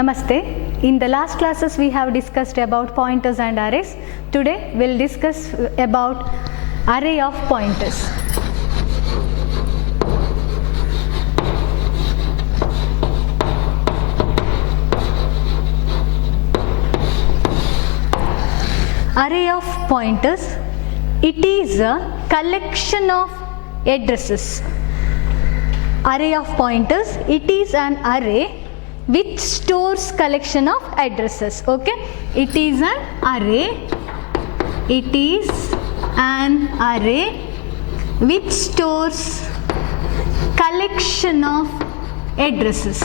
Namaste. In the last classes we have discussed about pointers and arrays. Today we will discuss about array of pointers. Array of pointers, it is a collection of addresses. Array of pointers, it is an array which stores collection of addresses. Okay, it is an array, it is an array which stores collection of addresses,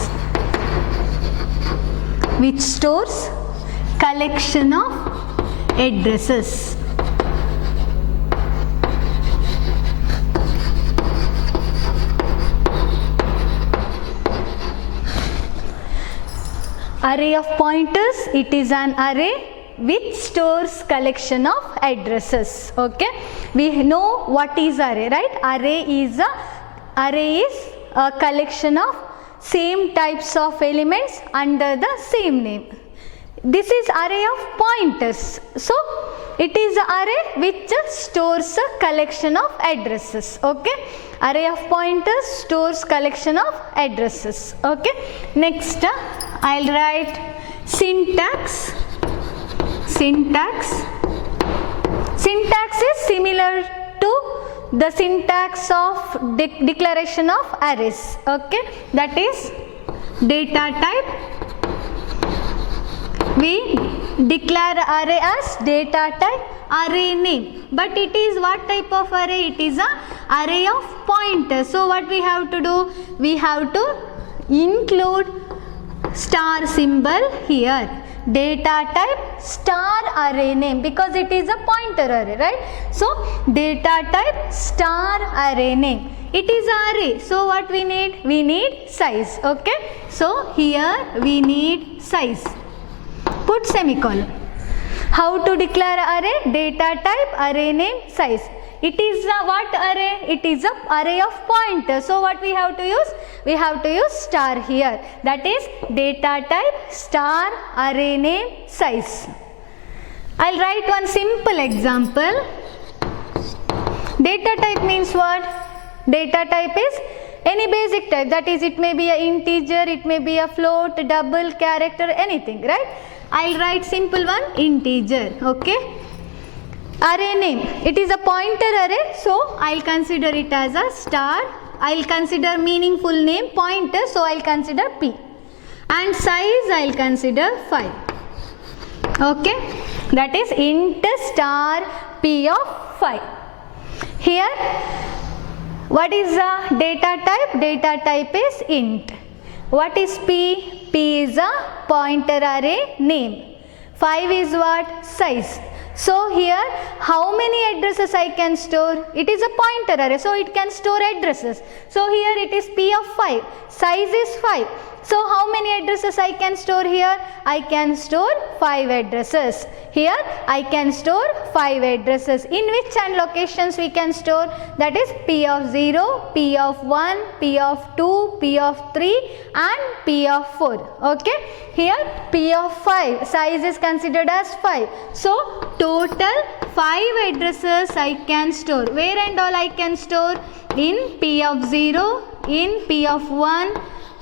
which stores collection of addresses. Array of pointers, it is an array which stores collection of addresses. Okay, we know what is array, right? Array is a collection of same types of elements under the same name. This is array of pointers. So it is an array which stores a collection of addresses. Okay, array of pointers stores collection of addresses. Okay, next I'll write syntax. Syntax is similar to the syntax of declaration of arrays. Okay, that is data type. We declare array as data type, array name, but it is what type of array? It is an array of pointers. So what we have to do? We have to include star symbol here, data type star array name, because it is a pointer array, right? So data type star array name, it is array. So what we need? We need size. Okay, so here we need size. Put semicolon. How to declare array? Data type, array name, size. It is a what array? It is a array of pointers. So what we have to use? We have to use star here. That is data type star array name size. I'll write one simple example. Data type means what? Data type is any basic type. That is, it may be an integer, it may be a float, double, character, anything, right? I'll write simple one, integer. Okay, array name, it is a pointer array, so I'll consider it as a star. I'll consider meaningful name pointer, so I'll consider p, and size I'll consider 5. Okay, that is int star p of 5. Here what is the data type? Data type is int. What is p? P is a pointer array name. 5 is what? Size. So here how many addresses I can store? It is a pointer array, so it can store addresses. So here it is p of 5. Size is 5. So how many addresses I can store here? I can store 5 addresses. Here I can store 5 addresses. In which and locations we can store? That is p of 0, p of 1, p of 2, p of 3 and p of 4. Okay. Here p of 5. Size is considered as 5. So total 5 addresses I can store. Where and all I can store? In p of 0, in p of 1,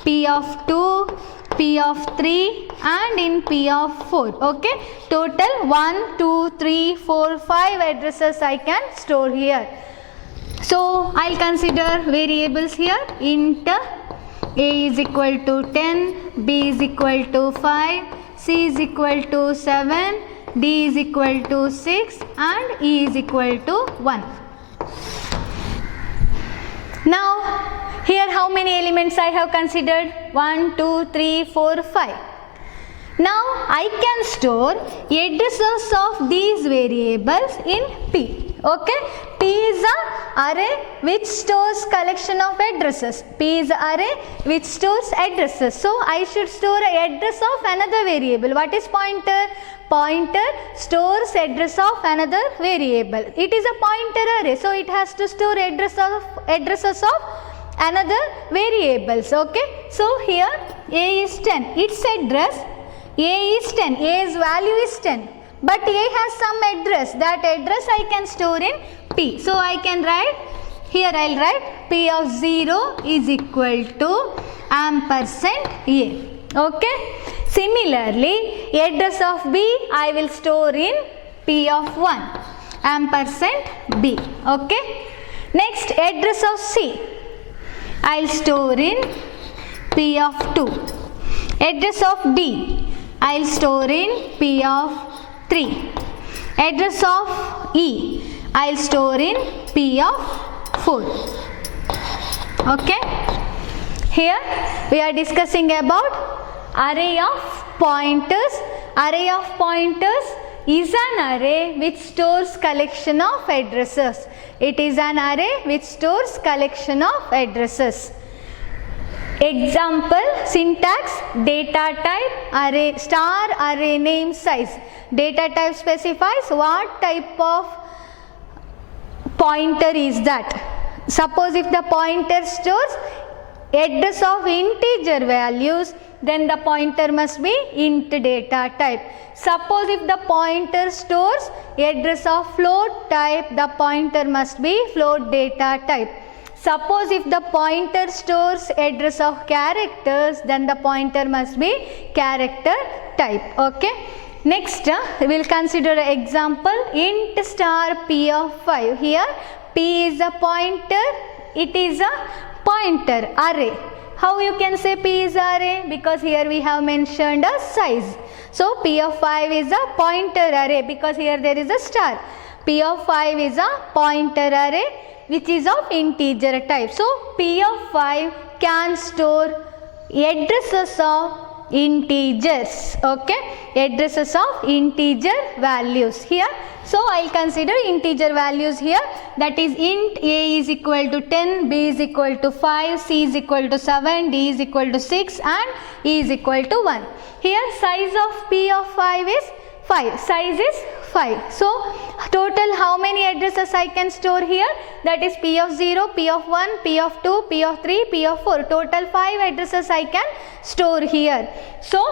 p of 2, p of 3 and in p of 4. Okay, total 1, 2, 3, 4, 5 addresses I can store here. So I'll consider variables here. Int a is equal to 10, b is equal to 5, c is equal to 7, d is equal to 6 and e is equal to 1. Now here how many elements I have considered? 1, 2, 3, 4, 5. Now I can store addresses of these variables in P. Okay, P is a array which stores collection of addresses. P is a array which stores addresses. So I should store an address of another variable. What is pointer? Pointer stores address of another variable. It is a pointer array, so it has to store addresses of another variables. Okay, so here A is 10. Its address, A is 10. A's value is 10. But A has some address. That address I can store in P. So I can write, here I will write P of 0 is equal to ampersand A. Okay. Similarly, address of B I will store in P of 1 ampersand B. Okay. Next, address of C I will store in P of 2. Address of D I will store in P of 3. Address of E I will store in P of 4. Okay. Here we are discussing about array of pointers. Array of pointers is an array which stores collection of addresses. It is an array which stores collection of addresses. Example, syntax, data type, array, star array name size. Data type specifies what type of pointer is that. Suppose if the pointer stores address of integer values, then the pointer must be int data type. Suppose if the pointer stores address of float type, the pointer must be float data type. Suppose if the pointer stores address of characters, then the pointer must be character type. Okay. Next, we will consider an example, int star P of 5. Here P is a pointer, it is a pointer array. How you can say P is array? Because here we have mentioned a size. So P of 5 is a pointer array because here there is a star. P of 5 is a pointer array which is of integer type. So P of 5 can store addresses of integers. Okay, addresses of integer values here. So I will consider integer values here, that is int A is equal to 10, B is equal to 5, C is equal to 7, D is equal to 6 and E is equal to 1. Here size of P of 5 is 5, size is 5. So total how many addresses I can store here? That is P of 0, P of 1, P of 2, P of 3, P of 4. Total 5 addresses I can store here. So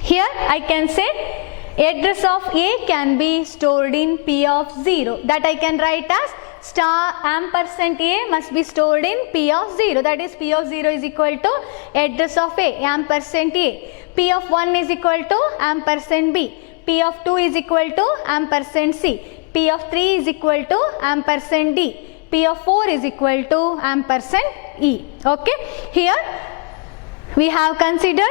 here I can say address of A can be stored in P of 0. That I can write as star ampersand A must be stored in P of 0. That is P of 0 is equal to address of A ampersand A. P of 1 is equal to ampersand B. P of 2 is equal to ampersand C. P of 3 is equal to ampersand D. P of 4 is equal to ampersand E. Okay. Here we have considered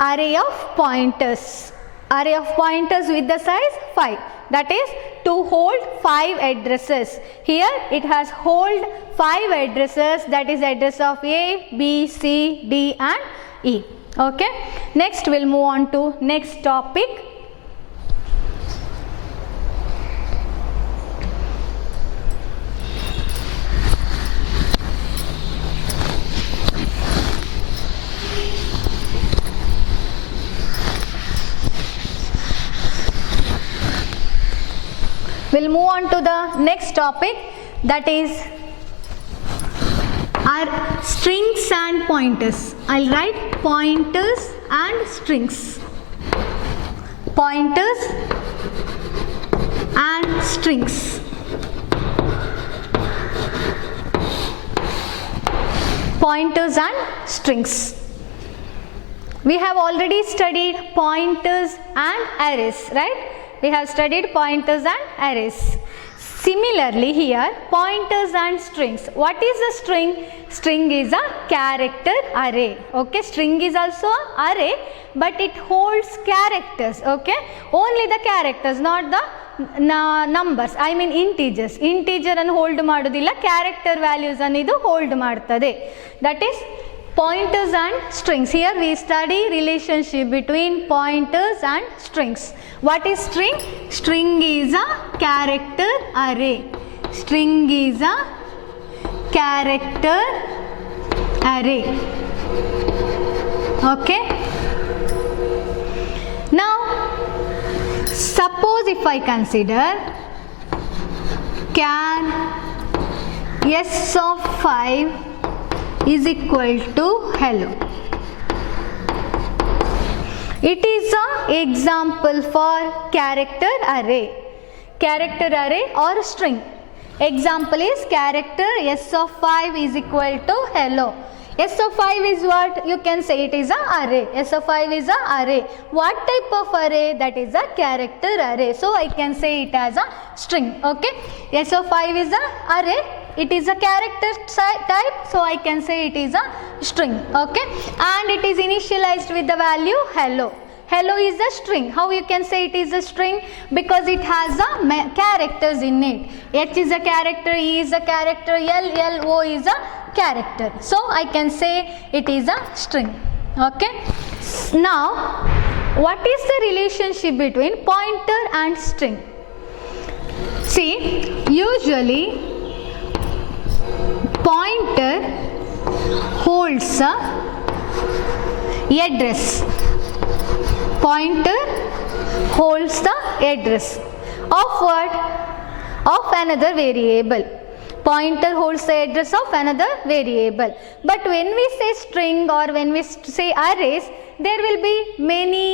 array of pointers. Array of pointers with the size 5, that is to hold 5 addresses. Here it has hold 5 addresses, that is address of A, B, C, D and E. Okay. Next we will move on to next topic. We will move on to the next topic, that is our strings and pointers. I will write pointers and strings. Pointers and strings. Pointers and strings. We have already studied pointers and arrays, right? We have studied pointers and arrays. Similarly here, pointers and strings. What is a string? String is a character array. Okay, string is also an array, but it holds characters. Okay, only the characters, not the numbers. I mean integers. Integer and hold madudilla, character values anidu hold madtade. That is pointers and strings. Here we study relationship between pointers and strings. What is string? String is a character array. String is a character array. Okay. Now suppose if I consider can S of 5 is equal to hello. It is an example for character array. Character array or string. Example is character S of 5 is equal to hello. S of 5 is what? You can say it is an array. S of 5 is an array. What type of array? That is a character array. So I can say it as a string. Okay. S of 5 is an array. It is a character type. So I can say it is a string. Okay. And it is initialized with the value hello. Hello is a string. How you can say it is a string? Because it has a characters in it. H is a character, E is a character, L, O is a character. So I can say it is a string. Okay. Now, what is the relationship between pointer and string? See, usually pointer holds a address. Pointer holds the address of what? Of another variable. Pointer holds the address of another variable. But when we say string or when we say arrays, there will be many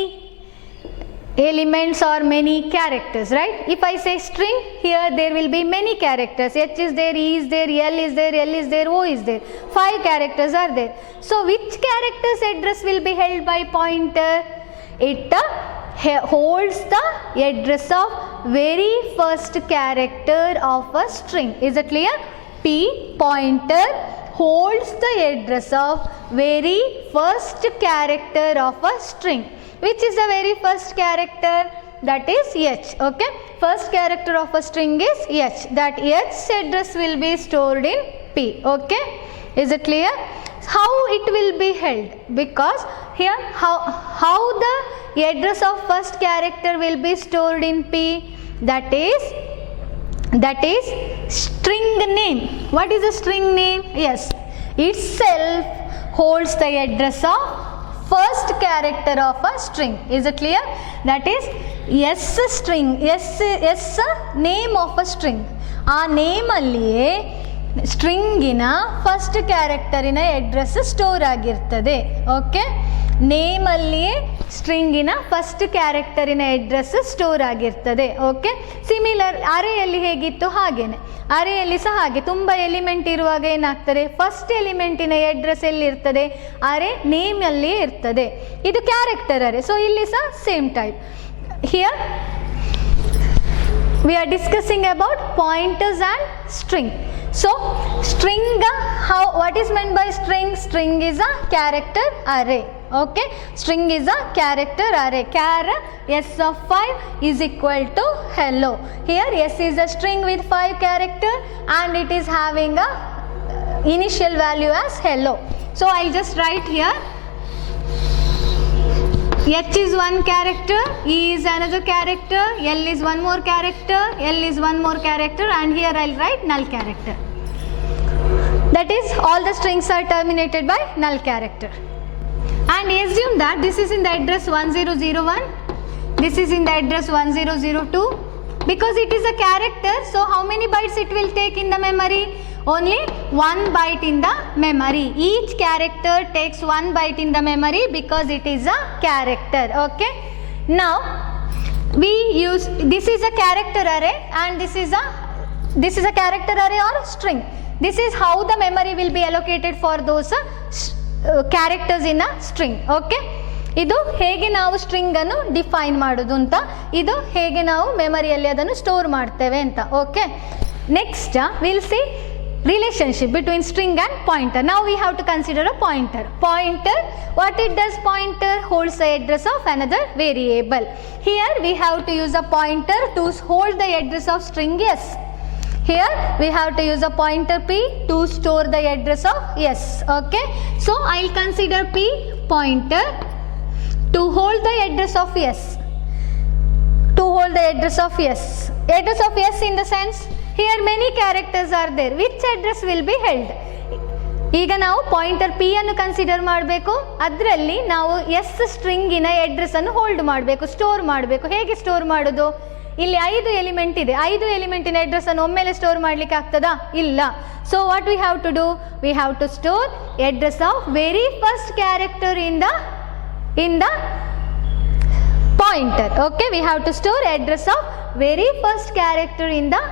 elements or many characters, right? If I say string, here there will be many characters. H is there, E is there, L is there, L is there, O is there. 5 characters are there. So which character's address will be held by pointer? It holds the address of very first character of a string. Is it clear? P pointer holds the address of very first character of a string. Which is the very first character? That is H. Okay. First character of a string is H. That H's address will be stored in P. Okay. Is it clear? How it will be held? Because here how the address of first character will be stored in P? That is string name. What is a string name? Yes, itself holds the address of first character of a string. Is it clear? That is S string. S name of a string. A name alliye ಸ್ಟ್ರಿಂಗಿನ first ಕ್ಯಾರೆಕ್ಟರಿನ address store ಆಗಿರ್ತದೆ. Okay, ನೇಮಲ್ಲಿಯೇ ಸ್ಟ್ರಿಂಗಿನ first ಕ್ಯಾರೆಕ್ಟರಿನ address store ಆಗಿರ್ತದೆ. Okay, similar ಅರೆಯಲ್ಲಿ ಹೇಗಿತ್ತು ಹಾಗೇನೆ, ಅರೆಯಲ್ಲಿ ಸಹ ಹಾಗೆ ತುಂಬ ಎಲಿಮೆಂಟ್ ಇರುವಾಗ ಏನಾಗ್ತದೆ, ಫಸ್ಟ್ ಎಲಿಮೆಂಟಿನ ಅಡ್ರೆಸ್ ಎಲ್ಲಿರ್ತದೆ, ಅರೆ ನೇಮಲ್ಲಿಯೇ ಇರ್ತದೆ. ಇದು ಕ್ಯಾರೆಕ್ಟರ್ ಅರೆ. ಸೊ ಇಲ್ಲಿ ಸಹ same type. Here we are discussing about pointers and string. So string, what is meant by string? String is a character array. Okay, string is a character array. Char S of 5 is equal to hello. Here S is a string with 5 character and it is having a initial value as hello. So I'll just write here H is one character, E is another character, L is one more character, L is one more character, and here I'll write null character. That is, all the strings are terminated by null character. And assume that this is in the address 1001, this is in the address 1002. Because it is a character, so how many bytes it will take in the memory? Only 1 byte in the memory. Each character takes 1 byte in the memory because it is a character. Okay. Now we use, this is a character array and this is a character array or string. This is how the memory will be allocated for those characters in a string. Okay. ಇದು ಹೇಗೆ ನಾವು string ಅನ್ನು define ಮಾಡೋದು ಅಂತ, ಇದು ಹೇಗೆ ನಾವು ಮೆಮರಿಯಲ್ಲಿ ಅದನ್ನು ಸ್ಟೋರ್ ಮಾಡ್ತೇವೆ ಅಂತ. Okay, next will see relationship between string and pointer. Now we have to consider a pointer. Pointer, what it does? Pointer holds the address of another variable. Here we have to use a pointer to hold the address of string S. Here we have to use a pointer P to store the address of S. Okay, so I'll consider P pointer to hold the address of S. To hold the address of S. Address of S in the sense, here many characters are there. Which address will be held? ಈಗ ನಾವು pointer P ಅನ್ನು consider ಮಾಡಬೇಕು. ಅದರಲ್ಲಿ ನಾವು S ಸ್ಟ್ರಿಂಗಿನ address ಅನ್ನು hold ಮಾಡಬೇಕು, store ಮಾಡಬೇಕು. ಹೇಗೆ ಸ್ಟೋರ್ ಮಾಡೋದು? ಇಲ್ಲಿ 5 ಎಲಿಮೆಂಟ್ ಇದೆ. 5 ಎಲಿಮೆಂಟಿನ ಅಡ್ರೆಸ್ ಅನ್ನು ಒಮ್ಮೆಲೆ ಸ್ಟೋರ್ ಮಾಡ್ಲಿಕ್ಕೆ ಆಗ್ತದಾ? ಇಲ್ಲ. So what we have to do? We have to store address of very first character in the pointer. Okay, we have to store address of very first character in the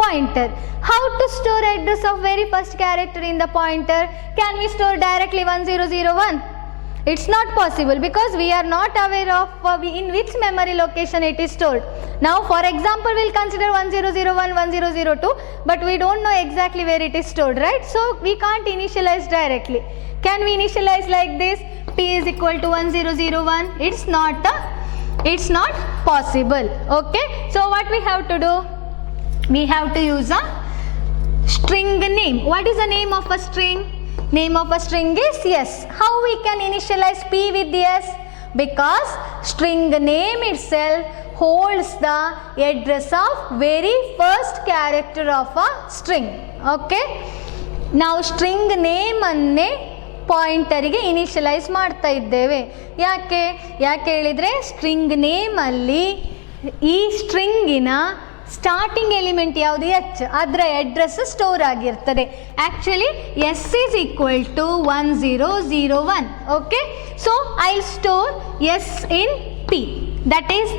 pointer. How to store address of very first character in the pointer? Can we store directly 1001? It's not possible because we are not aware of in which memory location it is stored. Now for example, we'll consider 1001, 1002, but we don't know exactly where it is stored, right? So we can't initialize directly. Can we initialize like this? P is equal to 1001. It's not possible. Okay, so what we have to do? We have to use a string name. What is the name of a string? Name of a string is yes. How we can initialize P with yes? Because string name itself holds the address of very first character of a string. Okay. Now string name अन्ने pointer ಗೆ initialize ಮಾಡ್ತಾ ಇದ್ದೇವೆ. ಯಾಕೆ ಹೇಳಿದ್ರೆ string name ಅಲ್ಲಿ ಈ ಸ್ಟ್ರಿಂಗಿನ starting element ಯಾವುದು ಎಚ್, ಅದರ ಅಡ್ರೆಸ್ ಸ್ಟೋರ್ ಆಗಿರ್ತದೆ. Actually s is equal to 1001. Okay, so I store s in p. That is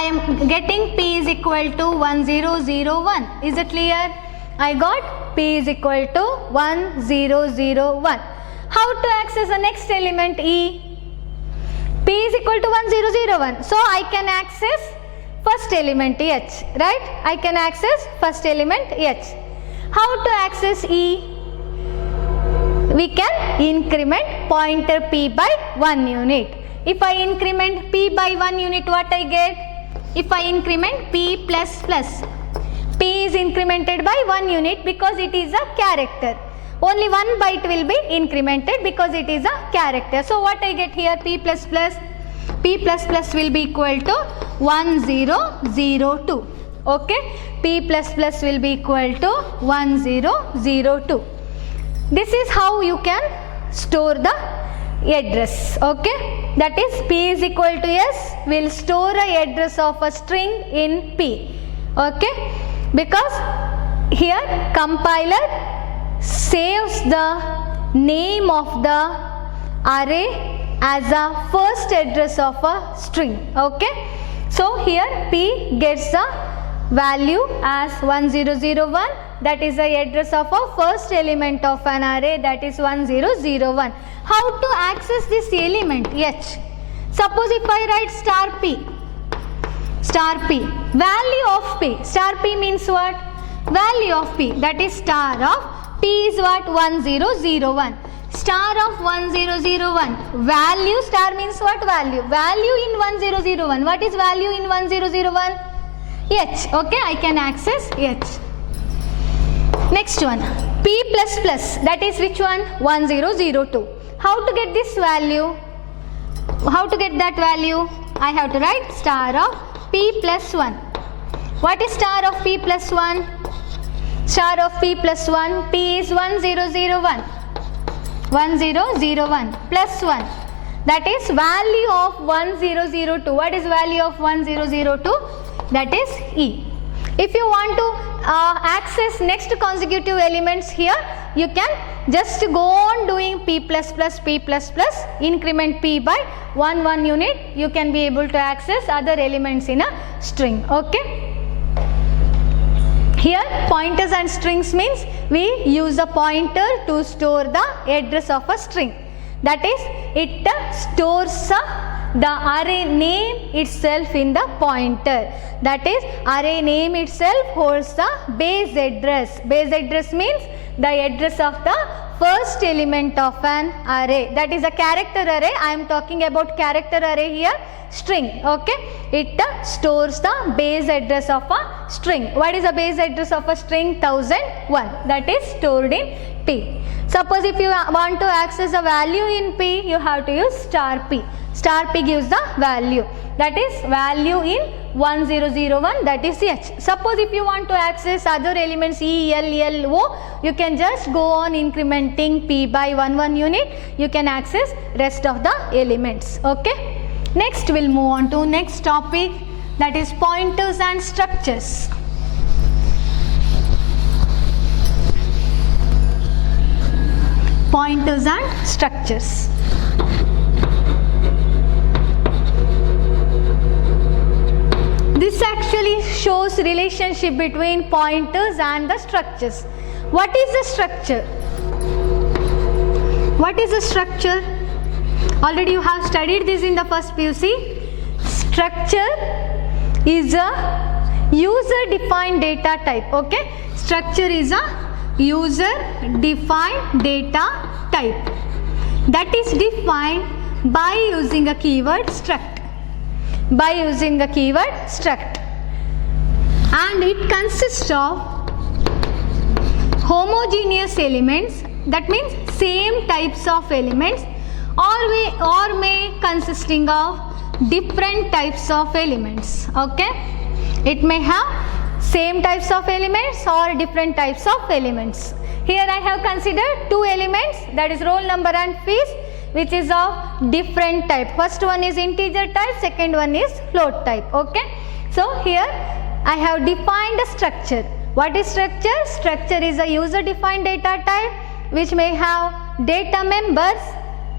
I am getting p is equal to 1001. Is it clear? I got p is equal to 1001. How to access the next element e? P is equal to 1001. So I can access first element h, right? I can access first element h. How to access e? We can increment pointer p by 1 unit. If I increment p by 1 unit, what I get? If I increment p plus plus, p is incremented by 1 unit because it is a character. Only 1 byte will be incremented because it is a character. So what I get here? P plus plus. P plus plus will be equal to 1002. Okay, P plus plus will be equal to 1002. This is how you can store the address. Okay, that is P is equal to S will store a address of a string in P. Okay, because here compiler saves the name of the array as a first address of a string. Okay, so here P gets the value as 1001, that is the address of a first element of an array, that is 1001. How to access this element h? Suppose if I write star p, value of p, star p means what? Value of p, that is star of p is what? 1001. Star of 1001, value, star means what? Value, value in 1001. What is value in 1001? H. Okay, I can access h. Next one, p plus plus, that is which one? 1002. How to get this value? How to get that value? I have to write star of p plus 1. What is star of p plus 1? Star of p plus 1, p is 1001. 1001 plus 1, that is value of 1002. What is value of 1002? That is e. If you want to access next consecutive elements here, you can just go on doing p plus plus, increment p by 1 unit. You can be able to access other elements in a string. Okay, here pointers and strings means we use a pointer to store the address of a string. That is, it stores the array name itself in the pointer. That is, array name itself holds the base address. Base address means the address of the first element of an array. That is a character array. I am talking about character array here. String. Okay, it stores the base address of a string. What is the base address of a string? 1001. That is stored in P. Suppose if you want to access a value in P, you have to use star P. Star P gives the value. That is value in 1001, that is h. Suppose if you want to access other elements E, L, L, O, you can just go on incrementing P by 1 unit. You can access rest of the elements. Okay. Next we'll move on to next topic, that is pointers and structures. Pointers and structures. shows relationship between pointers and the structures. What is the structure? What is the structure? Already you have studied this in the first PUC. Structure is a user defined data type. Okay, structure is a user defined data type that is defined by using a keyword struct. By using a keyword struct, and it consists of homogeneous elements, that means same types of elements, or may consisting of different types of elements. Okay, it may have same types of elements or different types of elements. Here I have considered two elements, that is roll number and fees, which is of different type. First one is integer type, second one is float type. Okay, so here I have defined a structure. What is structure? Structure is a user defined data type which may have data members.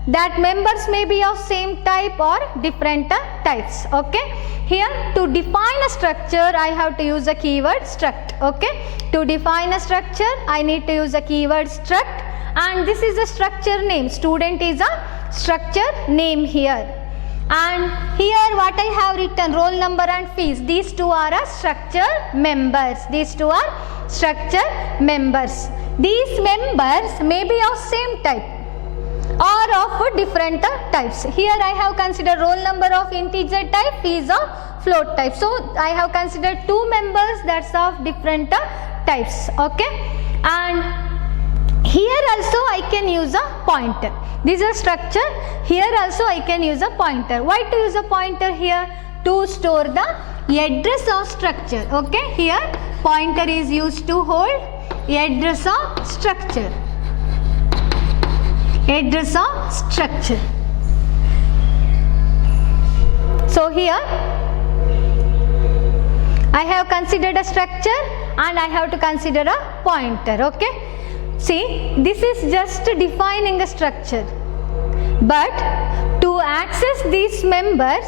That members may be of same type or different types. Okay, here to define a structure I have to use a keyword struct. Okay, to define a structure I need to use a keyword struct, and this is a structure name. Student is a structure name here, and here what I have written, roll number and fees, these two are a structure members. These two are structure members. These members may be of same type or of different types. Here I have considered roll number of integer type, fees of float type. So I have considered two members that's of different types. Okay, and here also I can use a pointer. This is a structure. Here also I can use a pointer. Why to use a pointer here? To store the address of structure. Okay, here pointer is used to hold address of structure. Address of structure. So here I have considered a structure and I have to consider a pointer. Okay, see, this is just defining a structure, but to access these members,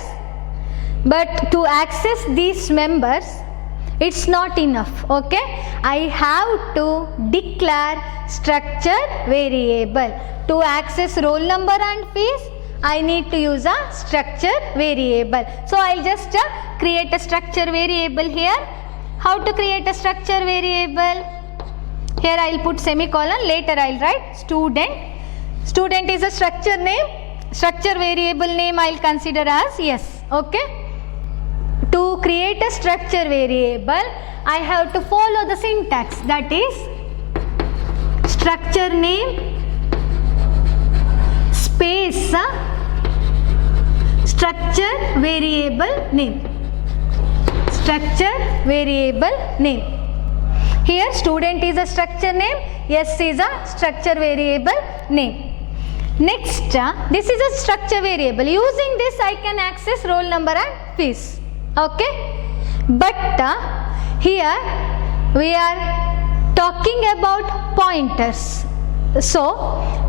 it's not enough. Okay, I have to declare structure variable. To access roll number and fees, I need to use a structure variable. So I'll just create a structure variable here. How to create a structure variable? Here I'll put semicolon, later I'll write student. Student is a structure name. Structure variable name I'll consider as yes. Okay. To create a structure variable, I have to follow the syntax, that is structure name space structure variable name. Structure variable name. Here student is a structure name, yes is a structure variable name. Next, this is a structure variable. Using this I can access roll number and fees. Okay, but here we are talking about pointers. So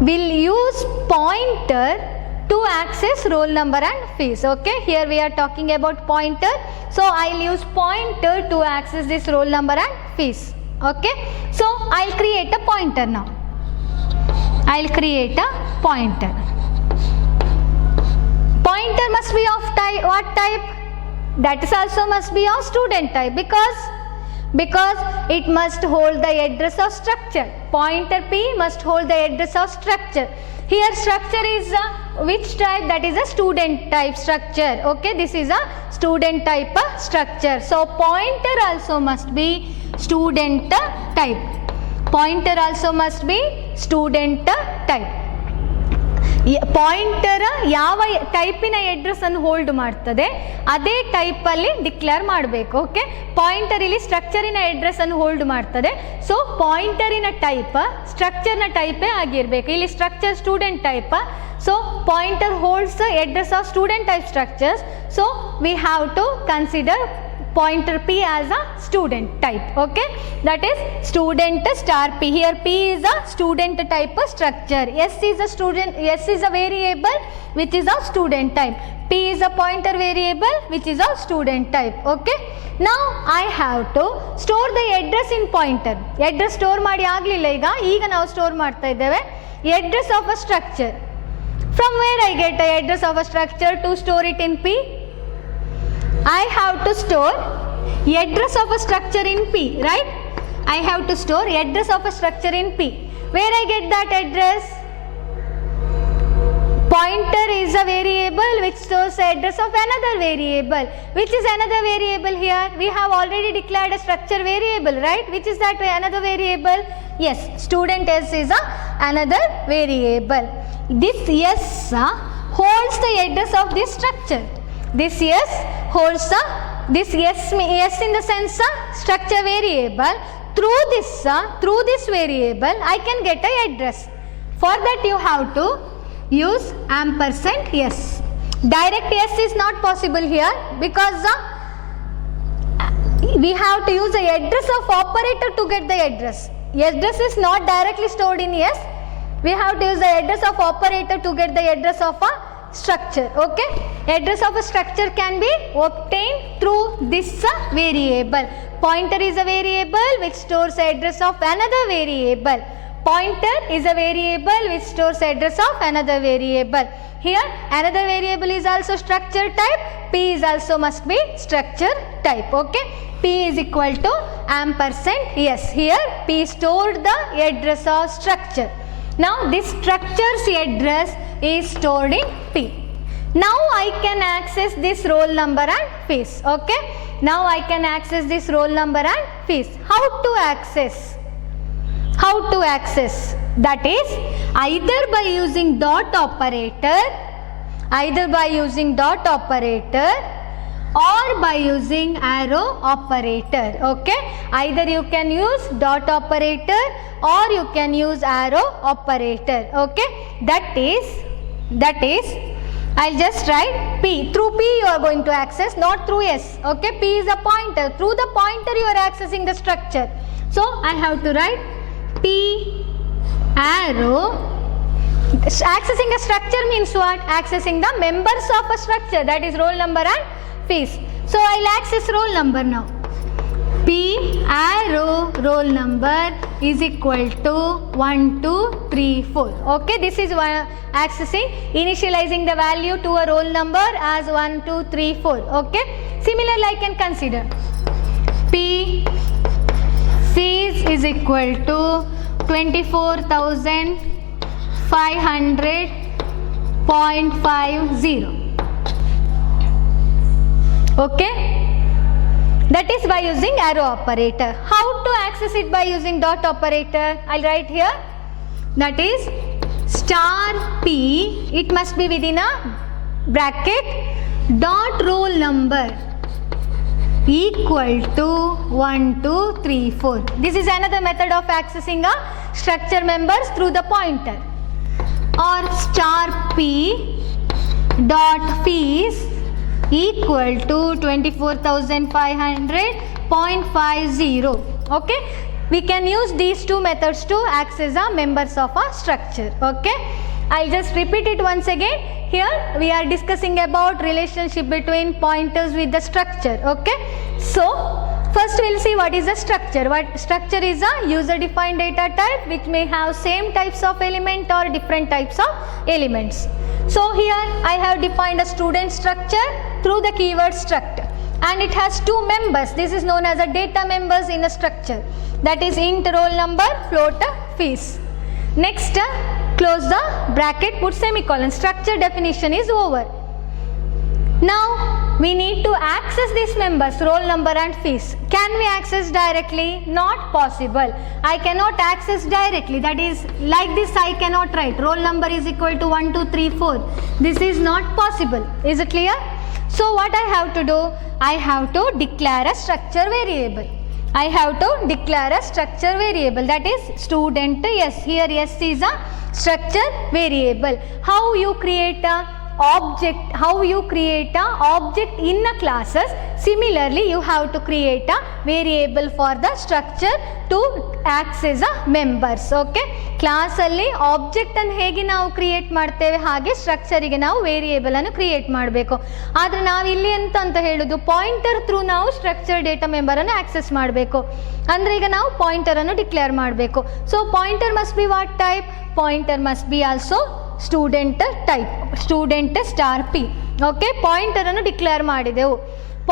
we'll use pointer to access roll number and fees. Okay, here we are talking about pointer, so I'll use pointer to access this roll number and fees. Okay, so I'll create a pointer now. I'll create a pointer. Pointer must be of type, what type? That is also must be of student type, because it must hold the address of structure. Pointer P must hold the address of structure. Here structure is which type? That is a student type structure. Okay, this is a student type structure. So pointer also must be student type. Pointer also must be student type. Pointer ಯಾವ ಟೈಪಿನ address ಅನ್ನು hold ಮಾಡ್ತದೆ ಅದೇ type ಅಲ್ಲಿ declare ಮಾಡಬೇಕು. Okay, pointer ಇಲ್ಲಿ ಸ್ಟ್ರಕ್ಚರಿನ address ಅನ್ನು ಹೋಲ್ಡ್ ಮಾಡ್ತದೆ. ಸೊ ಪಾಯಿಂಟರಿನ ಟೈಪ್ ಸ್ಟ್ರಕ್ಚರ್ನ ಟೈಪೇ ಆಗಿರಬೇಕು. ಇಲ್ಲಿ structure student type, so pointer holds address of student type structures. So we have to consider pointer P as a student type. Okay, that is student star P. Here P is a student type structure. S is a student, S is a variable which is of student type. P is a pointer variable which is of student type. Okay. Now I have to store the address in pointer. Address store ಮಾಡಿ ಆಗಲಿಲ್ಲ ಈಗ ನಾವು store ಮಾಡ್ತಾ ಇದ್ದೇವೆ address of a structure. From where I get the address of a structure to store it in P? I have to store address of a structure in P, right? I have to store address of a structure in P. Where I get that address? Pointer is a variable which stores the address of another variable. Which is another variable here? We have already declared a structure variable, right? Which is that another variable? Yes, student S is another variable. This S holds the address of this structure. This S holds this S in the sense structure variable. Through this variable I can get a address. For that you have to use ampersand S. Direct S is not possible here because we have to use the address of operator to get the address. Address is not directly stored in S. We have to use the address of operator to get the address of a structure. Okay. Address of a structure can be obtained through this variable. Pointer is a variable which stores the address of another variable. Pointer is a variable which stores address of another variable. Here another variable is also structure type. P is also must be structure type. Okay. P is equal to ampersand S. Here P stored the address of structure. Now this structure's address is stored in P. Now I can access this roll number and fees. Okay. Now I can access this roll number and fees. How to access? How to access? That is either by using dot operator, or by using arrow operator. Okay. Either you can use dot operator or you can use arrow operator. Okay. That is I'll just write P. Through P you are going to access, not through S. Okay. P is a pointer. Through the pointer you are accessing the structure. So I have to write P arrow. Accessing a structure means what? Accessing the members of a structure, that is roll number and fees. So I'll access roll number now. P arrow roll number is equal to 1, 2, 3, 4. Okay, this is accessing, initializing the value to a roll number as 1, 2, 3, 4. Okay, similarly I can consider P fees is equal to 24,500.50. Okay, that is by using arrow operator. How to access it? By using dot operator. I'll write here, that is star P, it must be within a bracket, dot roll number equal to 1, 2, 3, 4. This is another method of accessing a structure members through the pointer. Or star P dot fees equal to 24,500.50. Okay. We can use these two methods to access the members of a structure. Okay. I'll just repeat it once again. Here we are discussing about relationship between pointers with the structure. Okay. So first we'll see what is a structure. What structure is a user defined data type which may have same types of element or different types of elements. So here I have defined a student structure through the keyword struct, and it has two members. This is known as a data members in a structure, that is int roll number, float fees. Next close the bracket, put semicolon. Structure definition is over. Now we need to access these members, roll number and fees. Can we access directly? Not possible. I cannot access directly. That is, like this I cannot write roll number is equal to 1, 2, 3, 4. This is not possible. Is it clear? So what I have to do? I have to declare a structure variable. I have to declare a structure variable, that is student S. Here S is a structure variable. How you create a object, how you create a object in a classes, similarly you have to create a variable for the structure to access a members. Okay, class ಅಲ್ಲಿ object ಅನ್ನು ಹೇಗೆ ನಾವು create ಮಾಡ್ತೇವೆ ಹಾಗೆ ಸ್ಟ್ರಕ್ಚರಿಗೆ ನಾವು variable ಅನ್ನು create ಮಾಡಬೇಕು. ಆದರೆ ನಾವು ಇಲ್ಲಿ ಅಂತ ಹೇಳುದು ಪಾಯಿಂಟರ್ ಥ್ರೂ ನಾವು ಸ್ಟ್ರಕ್ಚರ್ ಡೇಟಾ ಮೆಂಬರ್ ಅನ್ನು ಆಕ್ಸೆಸ್ ಮಾಡಬೇಕು. ಅಂದ್ರೆ ಈಗ ನಾವು ಪಾಯಿಂಟರ್ ಅನ್ನು ಡಿಕ್ಲೇರ್ ಮಾಡಬೇಕು. So pointer must be what type? Pointer must be also student type, student star p. Okay, pointer ಅನ್ನು ಡಿಕ್ಲೇರ್ ಮಾಡಿದೆವು.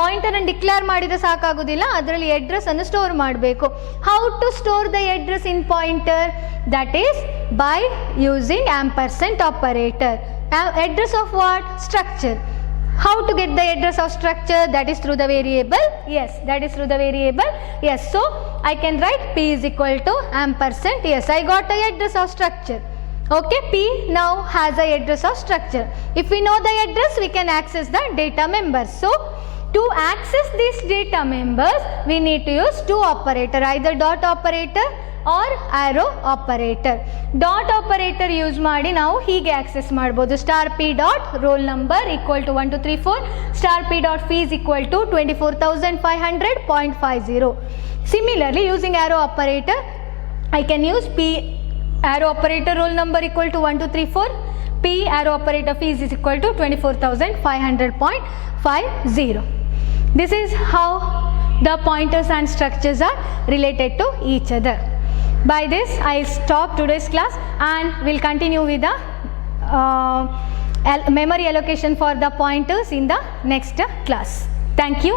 ಪಾಯಿಂಟರ್ ಅನ್ನು ಡಿಕ್ಲೇರ್ ಮಾಡಿದ್ರೆ ಸಾಕಾಗುವುದಿಲ್ಲ, ಅದರಲ್ಲಿ ಅಡ್ರೆಸ್ ಅನ್ನು ಸ್ಟೋರ್ ಮಾಡಬೇಕು. How to store the address in pointer? That is by using ampersand operator. Address of what? Structure. How to get the address of structure? That is through the variable. Yes, that is through the variable. Yes, so I can write P is equal to ampersand. Yes, I got the address of structure. Okay, P now has the address of structure. If we know the address, we can access the data members. So to access these data members, we need to use two operator, either dot operator or arrow operator. Dot operator use ಮಾಡಿ ನಾವು ಹೀಗೆ access ಮಾಡ್ಬೋದು. Star p dot roll number equal to 1 2 3 4, star p dot fees equal to 24,500.50. Similarly, using arrow operator, I can use P arrow operator roll number equal to 1 2 3 4, P arrow operator fees is equal to 24,500.50. This is how the pointers and structures are related to each other. By this, I stop today's class and will continue with the memory allocation for the pointers in the next class. Thank you.